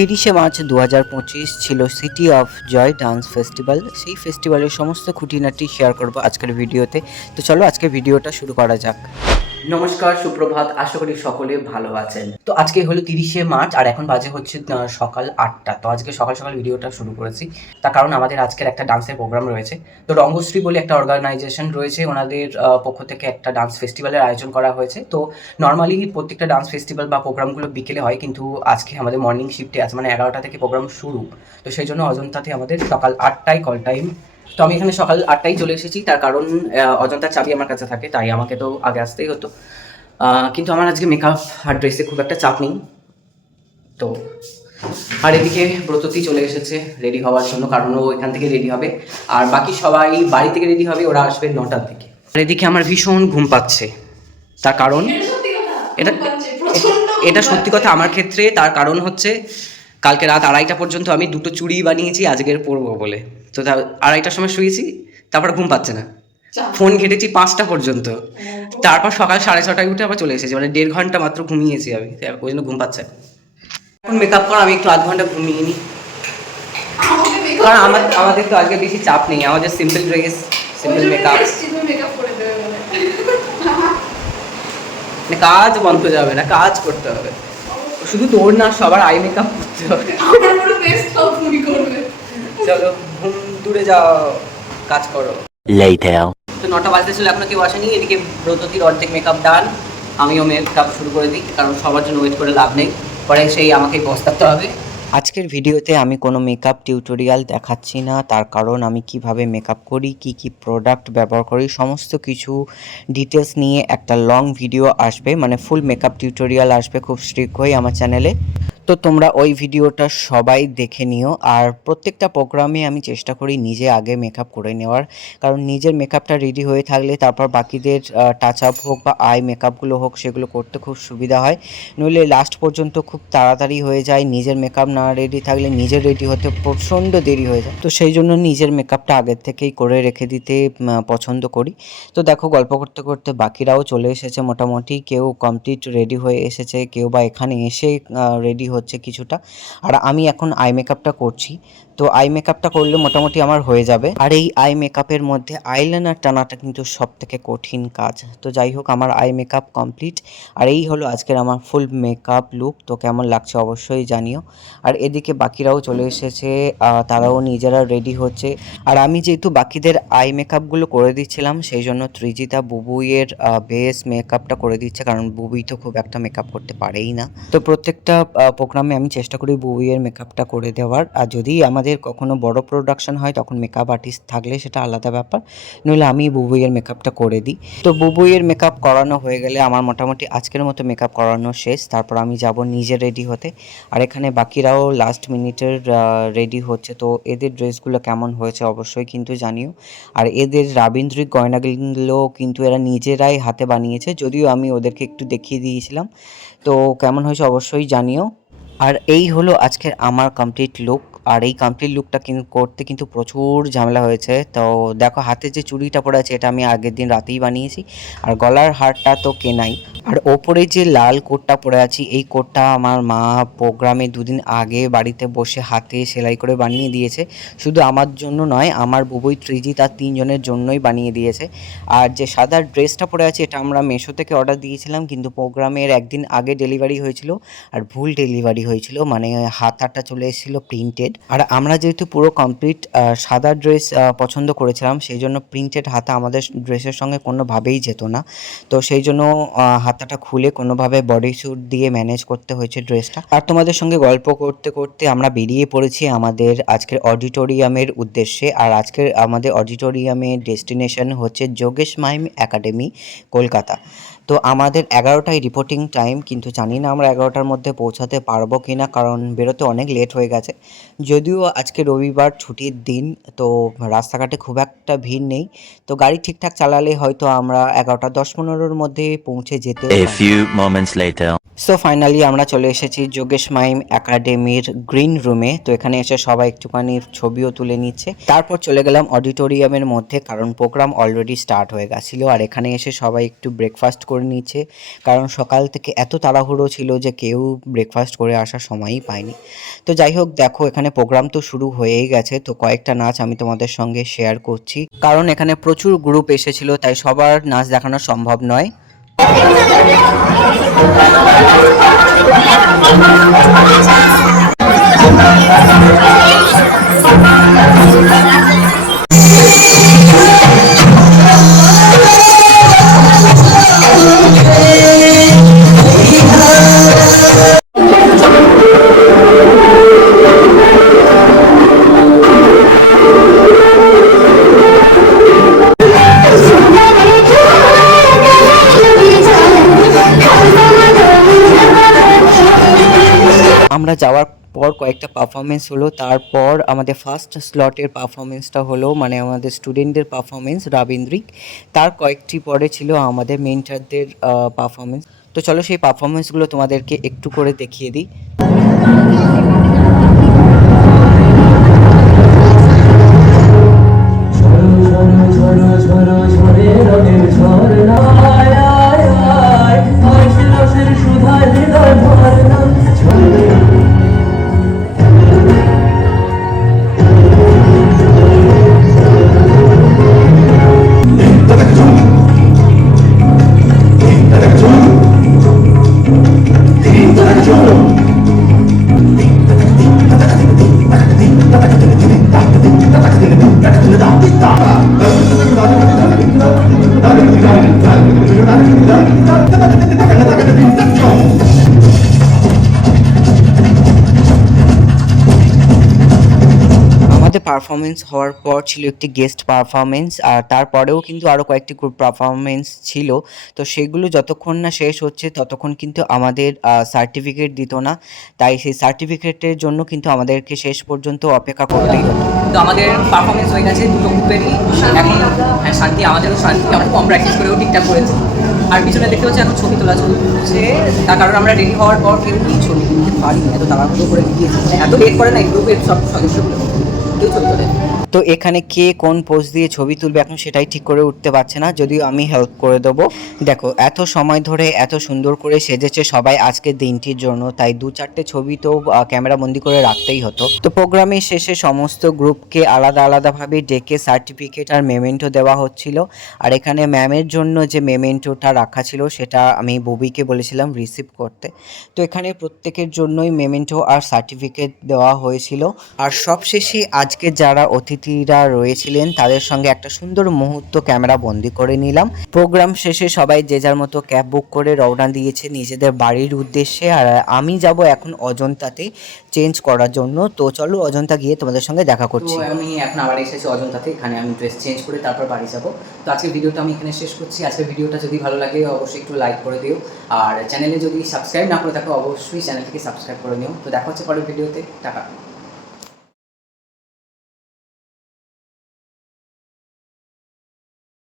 তিরিশে মার্চ দু হাজার পঁচিশ ছিল city of joy dance festival সেই ফেস্টিভ্যালের সমস্ত খুঁটিনাটি শেয়ার করব আজকের ভিডিওতে। তো চলো আজকের ভিডিওটা শুরু করা যাক। নমস্কার, সুপ্রভাত। আশা করি সকলে ভালো আছেন। তো আজকে হলো তিরিশে মার্চ, আর এখন বাজে হচ্ছে সকাল আটটা। তো আজকে সকাল সকাল ভিডিওটা শুরু করেছি। তার কারণ আমাদের আজকের একটা ডান্সের প্রোগ্রাম রয়েছে। তো রঙ্গশ্রী বলে একটা অর্গানাইজেশন রয়েছে। ওনাদের পক্ষ থেকে একটা ডান্স ফেস্টিভ্যালের আয়োজন করা হয়েছে। তো নর্মালি প্রত্যেকটা ডান্স ফেস্টিভ্যাল বা প্রোগ্রামগুলো বিকেলে হয়, কিন্তু আজকে আমাদের মর্নিং শিফটে আছে মানে এগারোটা থেকে প্রোগ্রাম শুরু। তো সেই জন্য অজন্তাতে আমাদের সকাল আটটায় কল টাইম তো আমি এখানে সকাল আটটায় চলে এসেছি। তার কারণ অজন্তার চাবি আমার কাছে থাকে তাই আমাকে তো আগে আসতেই হতো। কিন্তু আমার আজকে মেকআপ আর ড্রেসে খুব একটা চাপ নেই। তো আর এদিকে ব্রততি চলে এসেছে রেডি হওয়ার জন্য কারণ ও এখান থেকে রেডি হবে। আর বাকি সবাই বাড়ি থেকে রেডি হবে ওরা আসবে নটার দিকে। আর এদিকে আমার ভীষণ ঘুম পাচ্ছে। তার কারণ এটা এটা সত্যি কথা আমার ক্ষেত্রে তার কারণ হচ্ছে কালকে রাত আড়াইটা পর্যন্ত আমি দুটো চুড়ি বানিয়েছি আজকের পরবো বলে। তো আড়াইটার সময় শুয়েছি তারপর ঘুম পাচ্ছে না। ফোন ঘেটেছি পাঁচটা পর্যন্ত। তারপর সকাল সাড়ে ছটায় উঠে আবার চলে এসেছি মানে দেড় ঘণ্টা মাত্র ঘুমিয়েছি আমি। ওই জন্য ঘুম পাচ্ছে। এখন মেকআপ কর আমি একটু আধ ঘণ্টা ঘুমিয়ে নিই। কারণ আমার আমাদের তো আজকে বেশি চাপ নেই আমাদের সিম্পল ড্রেস সিম্পল মেকআপ মানে কাজ বন্ধ যাবে না কাজ করতে হবে। শুধু তোর না সবার আই মেকআপ করতে হবে। চলো দূরে যাও কাজ করো. তো নটা বাজতে ছিল এখনও কেউ আসেনি। এদিকে ব্রততির অর্ধেক মেকআপ ডান আমিও মেকআপ শুরু করে দিই কারণ সবার জন্য ওয়েট করে লাভ নেই। পরে সেই আমাকে বসতে হবে। আজকের ভিডিওতে আমি কোনো মেকআপ টিউটোরিয়াল দেখাচ্ছি না। তার কারণ আমি কীভাবে মেকআপ করি কি কি প্রোডাক্ট ব্যবহার করি সমস্ত কিছু ডিটেলস নিয়ে একটা লং ভিডিও আসবে। মানে ফুল মেকআপ টিউটোরিয়াল আসবে খুব শীঘ্রই আমার চ্যানেলে তো তোমরা ওই ভিডিওটা সবাই দেখে নিও। আর প্রত্যেকটা প্রোগ্রামে আমি চেষ্টা করি নিজে আগে মেকআপ করে নেওয়ার। কারণ নিজের মেকআপটা রেডি হয়ে থাকলে তারপর বাকিদের টাচ আপ হোক বা আই মেকআপগুলো হোক সেগুলো করতে খুব সুবিধা হয়। নইলে লাস্ট পর্যন্ত খুব তাড়াতাড়ি হয়ে যায়, নিজের মেকআপ না রেডি থাকলে নিজের রেডি হতে প্রচণ্ড দেরি হয়ে যায়। তো সেই জন্য নিজের মেকআপটা আগের থেকেই করে রেখে দিতে পছন্দ করি। তো দেখো গল্প করতে করতে বাকিরাও চলে এসেছে মোটামুটি। কেউ কমপ্লিট রেডি হয়ে এসেছে, কেউ বা এখানে এসে রেডি হচ্ছে কিছুটা। আর আমি এখন আই মেকআপটা করছি। তো আই মেকআপটা করলে মোটামুটি আমার হয়ে যাবে। আর এই আই মেকআপের মধ্যে আইলাইনার টানাটা কিন্তু সব থেকে কঠিন কাজ। তো যাই হোক, আমার আই মেকআপ কমপ্লিট আর এই হলো আজকের আমার ফুল মেকআপ লুক তো কেমন লাগছে অবশ্যই জানিও। আর এদিকে বাকিরাও চলে এসেছে। তারাও নিজেরা রেডি হচ্ছে। আর আমি যেহেতু বাকিদের আই মেকআপগুলো করে দিচ্ছিলাম, সেই জন্য ত্রিজিতা বুবুইয়ের বেস মেকআপটা করে দিচ্ছে। কারণ বুবুই তো খুব একটা মেকআপ করতে পারেই না। তো প্রত্যেকটা প্রোগ্রামে আমি চেষ্টা করি বুবুইয়ের মেকআপটা করে দেওয়ার। আর যদি আমাদের কখনো বড় প্রোডাকশন হয়, তখন মেকআপ আর্টিস্ট থাকলে সেটা আলাদা ব্যাপার। নইলে আমি বুবুইয়ের মেকআপটা করে দিই। তো বুবুইয়ের মেকআপ করানো হয়ে গেলে আমার মোটামুটি আজকের মতো মেকআপ করানো শেষ। তারপর আমি যাব নিজে রেডি হতে। আর এখানে বাকিরাও লাস্ট মিনিটের রেডি হচ্ছে। তো এদের ড্রেসগুলো কেমন হয়েছে অবশ্যই কিন্তু জানিও। আর এদের রাবীন্দ্রিক গয়নাগুলো কিন্তু এরা নিজেরাই হাতে বানিয়েছে। যদিও আমি ওদেরকে একটু দেখিয়ে দিয়েছিলাম। তো কেমন হয়েছে অবশ্যই জানিও। আর এই হলো আজকের আমার কমপ্লিট লুক আর এই কমপ্লিট লুকটা কিন্তু করতে কিন্তু প্রচুর ঝামেলা হয়েছে। তো দেখো, হাতে যে চুড়িটা পড়ে আছে, এটা আমি আগের দিন রাতেই বানিয়েছি। আর গলার হারটা তো কেনাই। আর ওপরে যে লাল কোটটা পরে আছি এই কোটটা আমার মা প্রোগ্রামে দুদিন আগে বাড়িতে বসে হাতে সেলাই করে বানিয়ে দিয়েছে। শুধু আমার জন্য নয় আমার বুবুই ত্রিজি তার তিনজনের জন্যই বানিয়ে দিয়েছে। আর যে সাদা ড্রেসটা পরে আছে এটা আমরা মেশো থেকে অর্ডার দিয়েছিলাম কিন্তু প্রোগ্রামের একদিন আগে ডেলিভারি হয়েছিল আর ভুল ডেলিভারি হয়েছিল মানে হাতাটা চলে এসেছিল প্রিন্টেড আর আমরা যেহেতু পুরো কমপ্লিট সাদা ড্রেস পছন্দ করেছিলাম সেই জন্য প্রিন্টেড হাতা আমাদের ড্রেসের সঙ্গে কোনোভাবেই যেত না। তো সেই জন্য আহ, হাতাটা খুলে কোনোভাবে বডি স্যুট দিয়ে ম্যানেজ করতে হয়েছে ড্রেসটা আর তোমাদের সঙ্গে গল্প করতে করতে আমরা বেরিয়ে পড়েছি আমাদের আজকের অডিটোরিয়ামের উদ্দেশ্যে। আর আজকের আমাদের অডিটোরিয়ামের ডেস্টিনেশন হচ্ছে যোগেশ মাইম একাডেমি কলকাতা। তো আমাদের এগারোটায় রিপোর্টিং টাইম কিন্তু জানি না আমরা এগারোটার মধ্যে পৌঁছাতে পারব কি না কারণ বেরোতে অনেক লেট হয়ে গেছে। যদিও আজকে রবিবার ছুটির দিন তো রাস্তাঘাটে খুব একটা ভিড় নেই। তো গাড়ি ঠিকঠাক চালালে হয়তো আমরা এগারোটা দশ পনেরোর মধ্যে পৌঁছে যেতে সো ফাইনালি আমরা চলে এসেছি যোগেশ মাইম একাডেমির গ্রিন রুমে তো এখানে এসে সবাই একটুখানি ছবিও তুলে নিচ্ছে। তারপর চলে গেলাম অডিটোরিয়ামের মধ্যে কারণ প্রোগ্রাম অলরেডি স্টার্ট হয়ে গেছিল। আর এখানে এসে সবাই একটু ব্রেকফাস্ট করে করে নিয়েছে কারণ সকাল থেকে এত তাড়াহুড়ো ছিল যে কেউ ব্রেকফাস্ট করে আসার সময়ই পায়নি। তো যাই হোক, দেখো, এখানে প্রোগ্রাম তো শুরু হয়েই গেছে। তো কয়েকটা নাচ আমি তোমাদের সঙ্গে শেয়ার করছি। কারণ এখানে প্রচুর গ্রুপ এসেছিল, তাই সবার নাচ দেখানো সম্ভব নয়। আমরা যাওয়ার পর কয়েকটা পারফরমেন্স হলো। তারপর আমাদের ফার্স্ট স্লটের পারফরমেন্সটা হলো মানে আমাদের স্টুডেন্টদের পারফরমেন্স রাবীন্দ্রিক। তার কয়েকটি পরে ছিল আমাদের মেন্টারদের পারফরমেন্স তো চলো সেই পারফরমেন্সগুলো তোমাদেরকে একটু করে দেখিয়ে দিই। আমাদের পারফরমেন্স হওয়ার পর ছিল একটি গেস্ট পারফরমেন্স আর তারপরেও কিন্তু আরও কয়েকটি গ্রুপ পারফরমেন্স ছিল। তো সেগুলো যতক্ষণ না শেষ হচ্ছে, ততক্ষণ কিন্তু আমাদের সার্টিফিকেট দিত না। তাই সেই সার্টিফিকেটের জন্য কিন্তু আমাদেরকে শেষ পর্যন্ত অপেক্ষা করতেই হতো। তো আমাদের পারফরমেন্স হয়ে গেছে দুটো গ্রুপেরই এখন হ্যাঁ শান্তি, আমাদেরও শান্তি। আমরা কম প্র্যাকটিস করেও ঠিকঠাক করেছি। আর পিছনে দেখতে হচ্ছে এখন ছবি তোলা ছবি চলছে। তার কারণ আমরা রেডি হওয়ার পর কেউ ছবি পারি এত তাড়াহুড়ো করে দিয়েছি। এত লেট করে না এই গ্রুপের সব সদস্যগুলো। কেউ ছবি তোলে তো এখানে কে কোন পোজ দিয়ে ছবি তুলবে এখন সেটাই ঠিক করে উঠতে পারছে না, যদিও আমি হেল্প করে দেবো। দেখো, এত সময় ধরে এত সুন্দর করে সেজেছে সবাই আজকের দিনটির জন্য, তাই দু চারটে ছবি তো ক্যামেরা বন্দি করে রাখতেই হতো। তো প্রোগ্রামের শেষে সমস্ত গ্রুপকে আলাদা আলাদাভাবে ডেকে সার্টিফিকেট আর মেমেন্টো দেওয়া হচ্ছিল। আর এখানে ম্যামের জন্য যে মেমেন্টোটা রাখা ছিল, সেটা আমি ববিকে বলেছিলাম রিসিভ করতে। তো এখানে প্রত্যেকের জন্যই মেমেন্টো আর সার্টিফিকেট দেওয়া হয়েছিল। আর সবশেষে আজকে যারা অতিথিরা রয়েছিলেন তাদের সঙ্গে একটা সুন্দর মুহূর্ত ক্যামেরা বন্দি করে নিলাম। প্রোগ্রাম শেষে সবাই যে যার মতো ক্যাব বুক করে রওনা দিয়েছে নিজেদের বাড়ির উদ্দেশ্যে আর আমি যাব এখন অজন্তাতে চেঞ্জ করার জন্য। তো চলো অজন্তা গিয়ে তোমাদের সঙ্গে দেখা করছি। আমি এখন আবার এসেছি অজন্তাতে এখানে আমি ড্রেস চেঞ্জ করে তারপর বাড়ি যাব। তো আজকের ভিডিওটা আমি এখানে শেষ করছি। আজকের ভিডিওটা যদি ভালো লাগে অবশ্যই একটু লাইক করে দিও। আর চ্যানেলে যদি সাবস্ক্রাইব না করে থাকো অবশ্যই চ্যানেলটিকে সাবস্ক্রাইব করে নিও। তো দেখা হচ্ছে পরের ভিডিওতে। টাকা